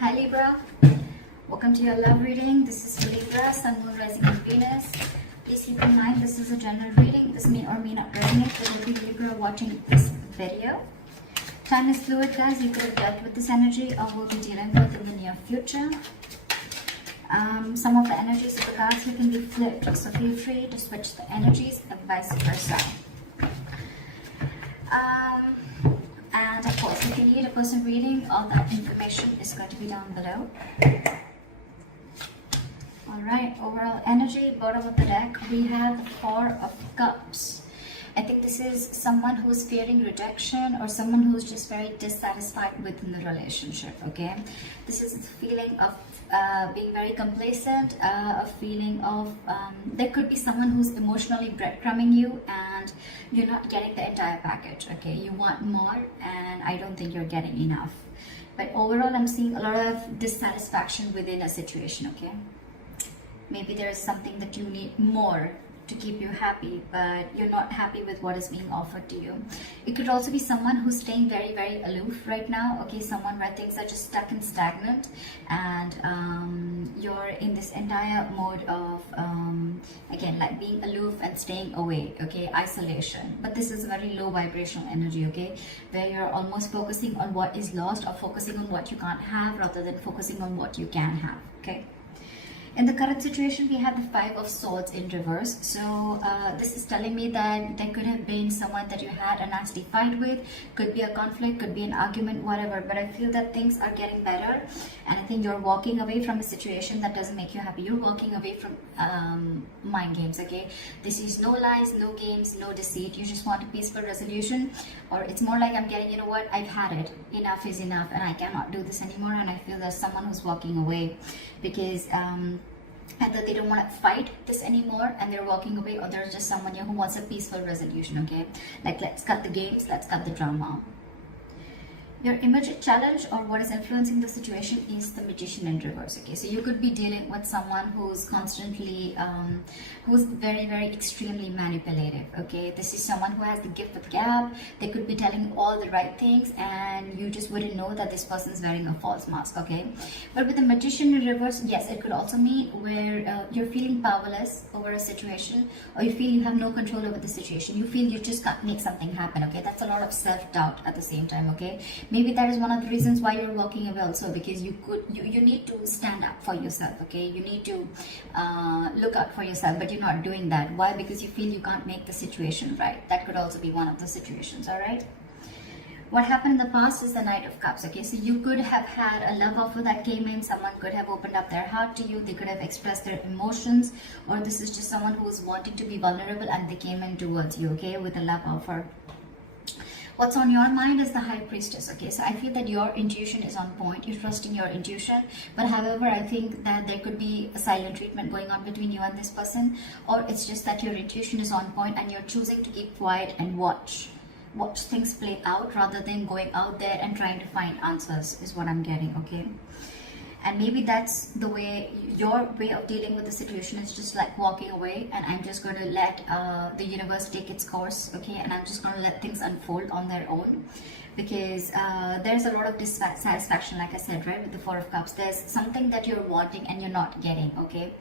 Hi Libra, welcome to your love reading. This is for Libra, Sun, Moon, Rising and Venus. Please keep in mind this is a general reading. This may or may not resonate with every Libra watching this video. Time is fluid, guys. You could have dealt with this energy or will be dealing with in the near future. Some of the energies of the cards here can be flipped, so feel free to switch the energies and vice versa. And of course, if you need a personal reading, all that information is going to be down below. Alright, overall energy, bottom of the deck, we have the Four of Cups. I think this is someone who's fearing rejection or someone who's just very dissatisfied within the relationship, okay? This is the feeling of being very complacent, a feeling of, there could be someone who's emotionally breadcrumbing you and you're not getting the entire package, okay? You want more and I don't think you're getting enough. But overall, I'm seeing a lot of dissatisfaction within a situation, okay? Maybe there is something that you need more to keep you happy, but you're not happy with what is being offered to you. It could also be someone who's staying very, very aloof right now, okay? Someone where things are just stuck and stagnant and you're in this entire mode of, again, like being aloof and staying away, okay? Isolation. But this is a very low vibrational energy, okay? Where you're almost focusing on what is lost or focusing on what you can't have rather than focusing on what you can have, okay? In the current situation, we have the Five of Swords in reverse. So this is telling me that there could have been someone that you had a nasty fight with. Could be a conflict, could be an argument, whatever. But I feel that things are getting better. And I think you're walking away from a situation that doesn't make you happy. You're walking away from mind games, okay? This is no lies, no games, no deceit. You just want a peaceful resolution. Or it's more like I'm getting, you know what, I've had it. Enough is enough and I cannot do this anymore. And I feel there's someone who's walking away because either they don't want to fight this anymore and they're walking away, or there's just someone here who wants a peaceful resolution, okay? Like, let's cut the games, let's cut the drama. Your immediate challenge or what is influencing the situation is the Magician in reverse, okay? So you could be dealing with someone who's constantly, who's very, very extremely manipulative, okay? This is someone who has the gift of gab. They could be telling you all the right things and you just wouldn't know that this person is wearing a false mask, okay? But with the Magician in reverse, yes, it could also mean where you're feeling powerless over a situation, or you feel you have no control over the situation. You feel you just can't make something happen, okay? That's a lot of self-doubt at the same time, okay? Maybe that is one of the reasons why you're walking away also, because you need to stand up for yourself, okay? You need to look out for yourself, but you're not doing that. Why? Because you feel you can't make the situation right. That could also be one of the situations, all right? What happened in the past is the Knight of Cups, okay? So you could have had a love offer that came in. Someone could have opened up their heart to you. They could have expressed their emotions, or this is just someone who was wanting to be vulnerable and they came in towards you, okay, with a love offer. What's on your mind is the High Priestess, okay? So I feel that your intuition is on point. You're trusting your intuition. But however, I think that there could be a silent treatment going on between you and this person. Or it's just that your intuition is on point and you're choosing to keep quiet and watch things play out rather than going out there and trying to find answers is what I'm getting, okay? And maybe that's the way, your way of dealing with the situation is just like walking away and I'm just going to let the universe take its course, okay? And I'm just going to let things unfold on their own, because there's a lot of dissatisfaction, like I said, right, with the Four of Cups. There's something that you're wanting and you're not getting, okay?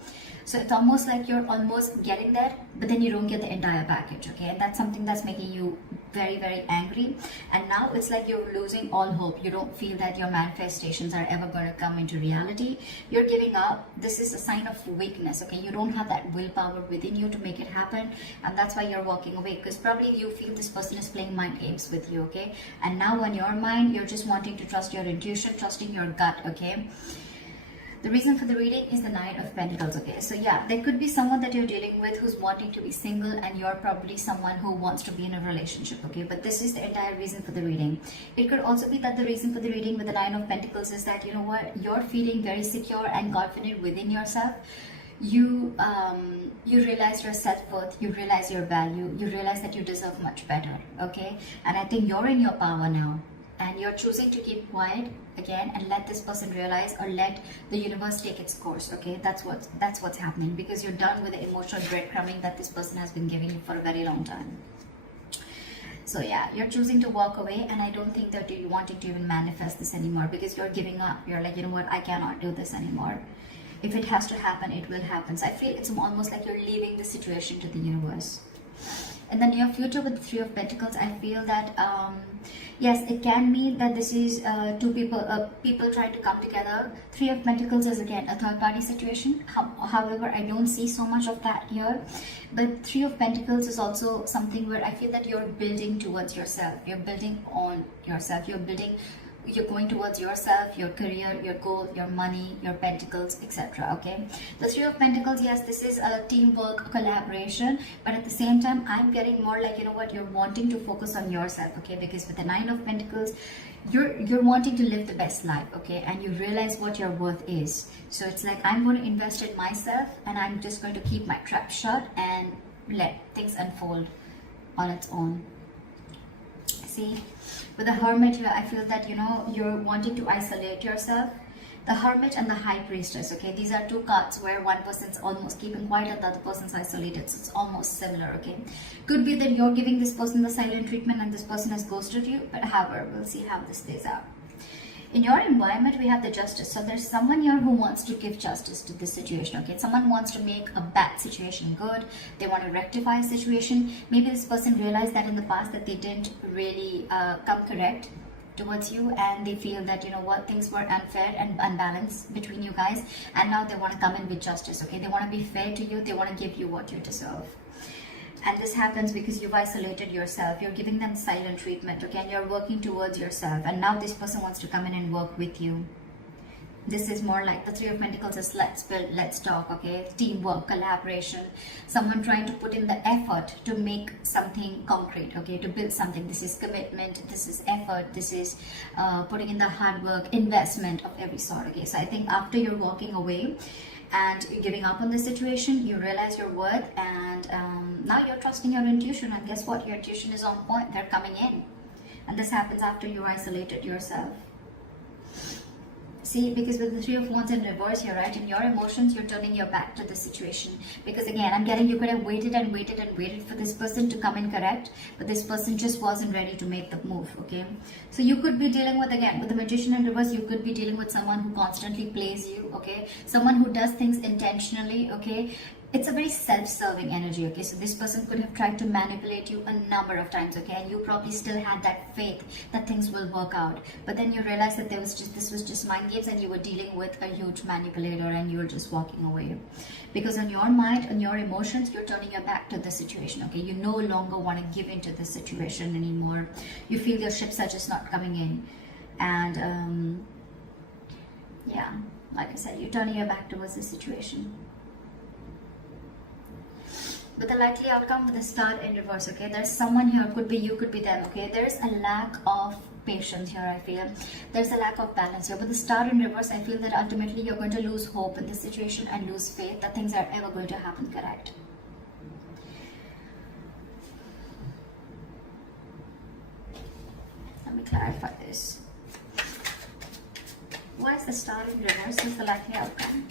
So it's almost like you're almost getting there, but then you don't get the entire package, okay? And that's something that's making you very, very angry. And now it's like you're losing all hope. You don't feel that your manifestations are ever going to come into reality. You're giving up. This is a sign of weakness, okay? You don't have that willpower within you to make it happen. And that's why you're walking away, because probably you feel this person is playing mind games with you, okay? And now on your mind, you're just wanting to trust your intuition, trusting your gut, okay? The reason for the reading is the Knight of Pentacles, okay? So yeah, there could be someone that you're dealing with who's wanting to be single and you're probably someone who wants to be in a relationship, okay? But this is the entire reason for the reading. It could also be that the reason for the reading with the Nine of Pentacles is that, you know what, you're feeling very secure and confident within yourself. You realize your self-worth, you realize your value, you realize that you deserve much better, okay? And I think you're in your power now. And you're choosing to keep quiet again and let this person realize, or let the universe take its course, okay? That's what's happening, because you're done with the emotional breadcrumbing that this person has been giving you for a very long time. So yeah, you're choosing to walk away, and I don't think that you're wanting to even manifest this anymore, because you're giving up. You're like, you know what, I cannot do this anymore. If it has to happen, it will happen. So I feel it's almost like you're leaving the situation to the universe. In the near future with the Three of Pentacles, I feel that yes, it can mean that this is two people trying to come together. Three of Pentacles is again a third party situation. However, I don't see so much of that here. But Three of Pentacles is also something where I feel that you're building towards yourself. You're building on yourself. You're going towards yourself, your career, your goal, your money, your pentacles, etc. Okay, the Three of Pentacles, yes, this is a teamwork, a collaboration, but at the same time I'm getting more like, you know what, you're wanting to focus on yourself. Okay, because with the Nine of Pentacles, you're wanting to live the best life. Okay, and you realize what your worth is. So it's like, I'm going to invest in myself, and I'm just going to keep my trap shut and let things unfold on its own. See, with the Hermit here, I feel that, you know, you're wanting to isolate yourself. The Hermit and the High Priestess, okay, these are two cards where one person's almost keeping quiet and the other person's isolated. So it's almost similar. Okay, could be that you're giving this person the silent treatment and this person has ghosted you, but however, we'll see how this plays out. In your environment, we have the Justice. So there's someone here who wants to give justice to this situation. Okay, someone wants to make a bad situation good. They want to rectify a situation. Maybe this person realized that in the past that they didn't really come correct towards you, and they feel that, you know what, things were unfair and unbalanced between you guys, and now they want to come in with justice. Okay, they want to be fair to you. They want to give you what you deserve. And this happens because you've isolated yourself. You're giving them silent treatment, okay, and you're working towards yourself, and now this person wants to come in and work with you. This is more like the Three of Pentacles is let's build, let's talk. Okay, teamwork, collaboration, someone trying to put in the effort to make something concrete. Okay, to build something. This is commitment, this is effort, this is putting in the hard work, investment of every sort. Okay, so I think after you're walking away and you're giving up on the situation, you realize your worth, and now you're trusting your intuition, and guess what, your intuition is on point. They're coming in, and this happens after you isolated yourself. See, because with the Three of Wands in reverse here, right, in your emotions, you're turning your back to the situation. Because again, I'm getting, you could have waited and waited and waited for this person to come in correct, but this person just wasn't ready to make the move. Okay, so you could be dealing with, again, with the Magician in reverse, you could be dealing with someone who constantly plays you. Okay, someone who does things intentionally. Okay, it's a very self-serving energy. Okay, so this person could have tried to manipulate you a number of times. Okay, and you probably still had that faith that things will work out, but then you realized that this was just mind games, and you were dealing with a huge manipulator, and you were just walking away. Because on your mind, on your emotions, you're turning your back to the situation. Okay, you no longer want to give into the situation anymore. You feel your ships are just not coming in, and yeah, like I said, you're turning your back towards the situation. But the likely outcome with the Star in reverse, okay, there's someone here, could be you, could be them. Okay, there's a lack of patience here. I feel there's a lack of balance here. With the Star in reverse, I feel that ultimately you're going to lose hope in this situation and lose faith that things are ever going to happen correct. Let me clarify this. Why is the Star in reverse is the likely outcome?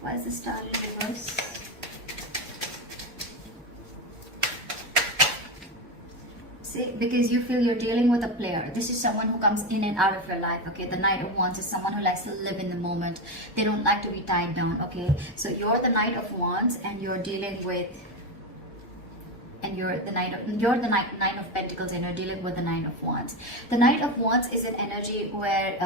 Why is the Star in reverse? See, because you feel you're dealing with a player. This is someone who comes in and out of your life. Okay, the Knight of Wands is someone who likes to live in the moment. They don't like to be tied down. Okay, so you're the Knight of Wands, and you're dealing with, and you're the Nine of Pentacles, and you're dealing with the Nine of Wands. The Knight of Wands is an energy where,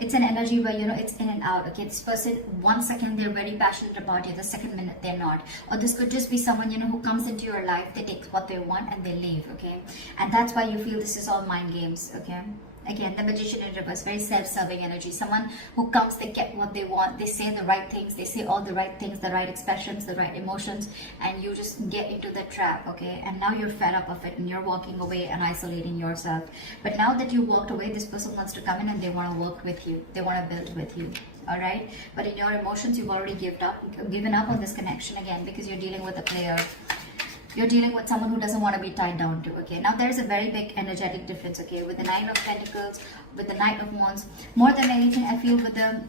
it's an energy where, you know, it's in and out. Okay, this person, 1 second they're very passionate about you, the second minute they're not. Or this could just be someone, you know, who comes into your life, they take what they want and they leave. Okay, and that's why you feel this is all mind games. Okay. Again, the Magician in reverse, very self-serving energy. Someone who comes, they get what they want. They say the right things. They say all the right things, the right expressions, the right emotions, and you just get into the trap, okay? And now you're fed up of it, and you're walking away and isolating yourself. But now that you walked away, this person wants to come in and they want to work with you. They want to build with you, all right? But in your emotions, you've already given up on this connection again, because you're dealing with a player. You're dealing with someone who doesn't want to be tied down to. Okay, now there's a very big energetic difference. Okay, with the Nine of Pentacles, with the Knight of Wands, more than anything, I feel with the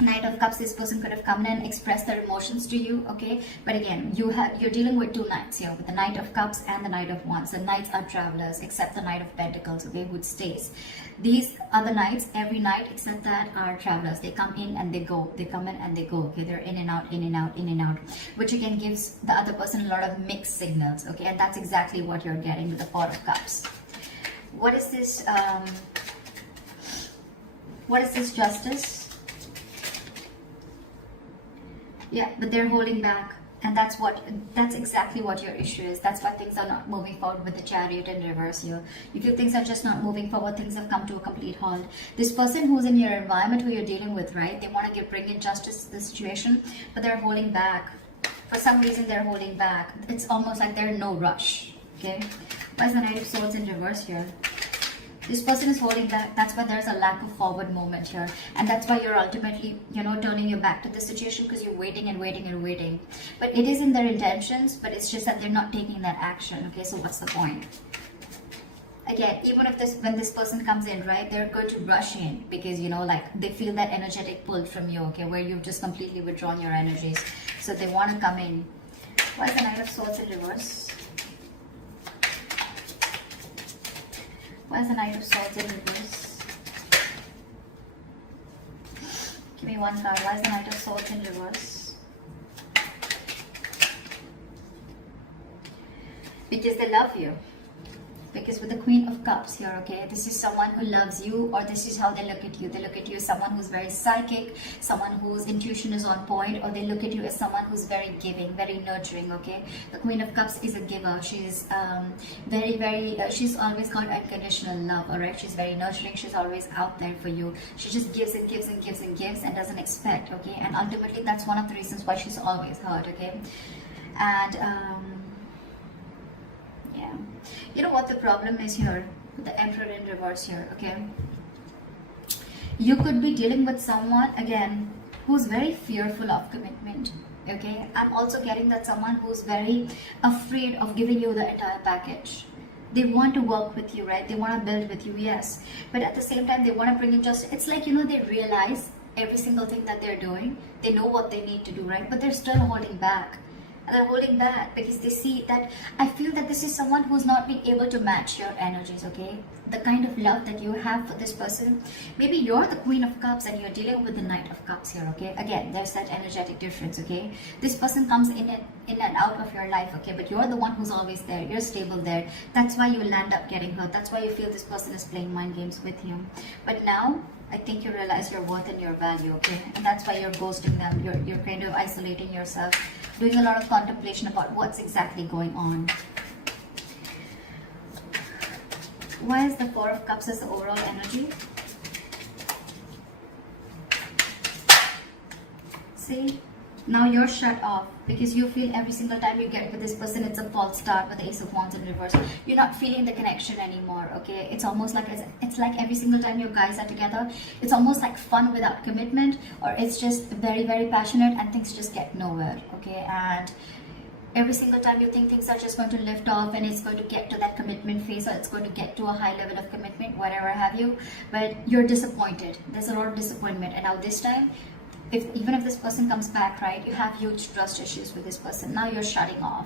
Knight of Cups, this person could have come in and expressed their emotions to you, okay? But again, you're dealing with two knights here, with the Knight of Cups and the Knight of Wands. The knights are travelers, except the Knight of Pentacles, okay, who stays. These other knights, every knight except that, are travelers. They come in and they go. They come in and they go, okay? They're in and out, in and out, in and out, which again gives the other person a lot of mixed signals, okay? And that's exactly what you're getting with the Four of Cups. What is this? What is this Justice? Yeah, but they're holding back, and that's exactly what your issue is. That's why things are not moving forward with the Chariot in reverse here. You feel things are just not moving forward, things have come to a complete halt. This person who's in your environment, who you're dealing with, right, they want to bring in justice to the situation, but they're holding back. For some reason, they're holding back. It's almost like they're in no rush, okay? Why is the Knight of Swords in reverse here? This person is holding back. That's why there's a lack of forward movement here. And that's why you're ultimately, turning your back to the situation, because you're waiting and waiting and waiting. But it is in their intentions, but it's just that they're not taking that action. Okay, so what's the point? Again, even if when this person comes in, right, they're going to rush in because, they feel that energetic pull from you, okay, where you've just completely withdrawn your energies. So they want to come in. Why is the Knight of Swords in reverse? Why is the Knight of Swords in reverse? Give me one card. Why is the Knight of Swords in reverse? Because they love you. Because with the Queen of Cups here, okay, this is someone who loves you, or this is how they look at you. They look at you as someone who's very psychic, someone whose intuition is on point, or they look at you as someone who's very giving, very nurturing, okay? The Queen of Cups is a giver. She's she's always got unconditional love, all right? She's very nurturing. She's always out there for you. She just gives and gives and gives and gives and doesn't expect, okay? And ultimately, that's one of the reasons why she's always hurt, okay? And, yeah. You know what the problem is here? The Emperor in reverse here, okay? You could be dealing with someone, again, who's very fearful of commitment, okay? I'm also getting that someone who's very afraid of giving you the entire package. They want to work with you, right? They want to build with you, yes. But at the same time, they want to bring in just, it's like, they realize every single thing that they're doing. They know what they need to do, right? But they're still holding back. And they're holding back because they see that, I feel that this is someone who's not been able to match your energies, okay? The kind of love that you have for this person. Maybe you're the Queen of Cups and you're dealing with the Knight of Cups here, okay? Again, there's that energetic difference, okay? This person comes in and out of your life, okay? But you're the one who's always there. You're stable there. That's why you will end up getting hurt. That's why you feel this person is playing mind games with you. But now, I think you realize your worth and your value, okay? And that's why you're ghosting them. You're kind of isolating yourself, doing a lot of contemplation about what's exactly going on. Why is the Four of Cups as the overall energy? See? Now you're shut off because you feel every single time you get with this person, it's a false start with the Ace of Wands in reverse. You're not feeling the connection anymore, okay? It's almost like, it's like every single time you guys are together, it's almost like fun without commitment, or it's just very, very passionate and things just get nowhere, okay? And every single time you think things are just going to lift off and it's going to get to that commitment phase, or it's going to get to a high level of commitment, whatever have you, but you're disappointed. There's a lot of disappointment. And now this time, even if this person comes back, right, you have huge trust issues with this person. Now you're shutting off.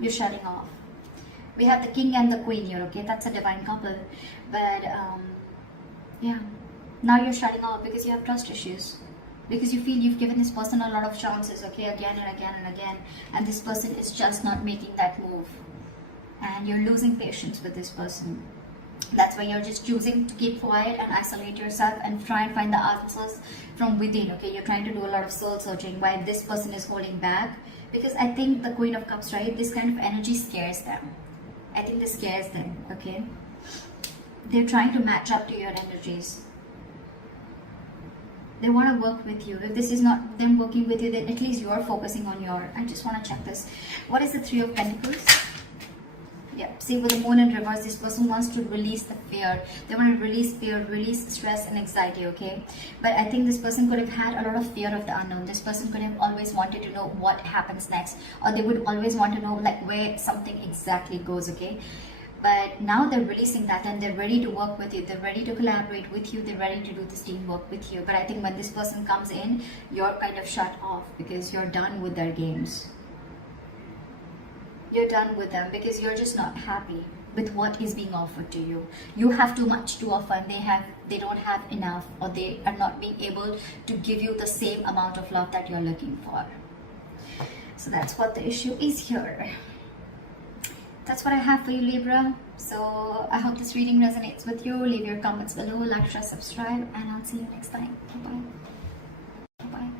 You're shutting off. We have the King and the Queen here, okay? That's a divine couple. But, yeah. Now you're shutting off because you have trust issues. Because you feel you've given this person a lot of chances, okay? Again and again and again. And this person is just not making that move. And you're losing patience with this person. That's why you're just choosing to keep quiet and isolate yourself and try and find the answers from within, okay? You're trying to do a lot of soul searching while this person is holding back. Because I think the Queen of Cups, right, this kind of energy scares them. I think this scares them, okay? They're trying to match up to your energies. They want to work with you. If this is not them working with you, then at least you're focusing on your... I just want to check this. What is the Three of Pentacles? Yeah, see, with the Moon in reverse, this person wants to release the fear. They want to release fear, release stress and anxiety, okay? But I think this person could have had a lot of fear of the unknown. This person could have always wanted to know what happens next. Or they would always want to know, like, where something exactly goes, okay? But now they're releasing that and they're ready to work with you. They're ready to collaborate with you. They're ready to do this teamwork with you. But I think when this person comes in, you're kind of shut off because you're done with their games. You're done with them because you're just not happy with what is being offered to you. You have too much to offer and they don't have enough, or they are not being able to give you the same amount of love that you're looking for. So that's what the issue is here. That's what I have for you, Libra. So I hope this reading resonates with you. Leave your comments below, like, share, subscribe, and I'll see you next time. Bye-bye. Bye-bye.